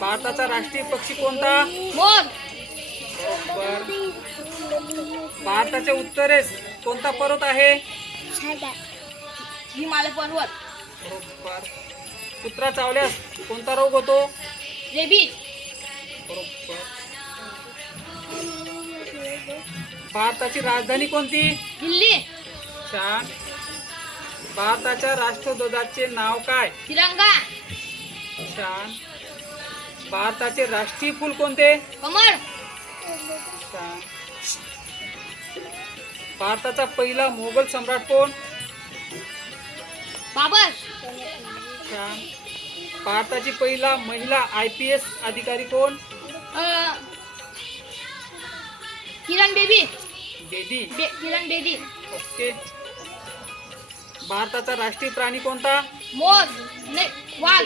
भारताचा राष्ट्रीय पक्षी कोणता? भारताच्या उत्तरेस कोणता पर्वत आहे? हिमालय पर्वत. कुत्रा चावल्यास कोणता रोग होतो? भारताची राजधानी कोणती? दिल्ली. छान. भारताच्या राष्ट्रध्वजाचे नाव काय? तिरंगा. छान. भारताचे राष्ट्रीय फूल कोणते? कमळ. भारताचा पहिला मोगल सम्राट कोण? बाबर. भारताची पहिला महिला आय पी एस अधिकारी कोण? किरण बेबी बेदी. किरण बेदी. ओके. भारताचा राष्ट्रीय प्राणी कोणता? मोर. नाही वाघ.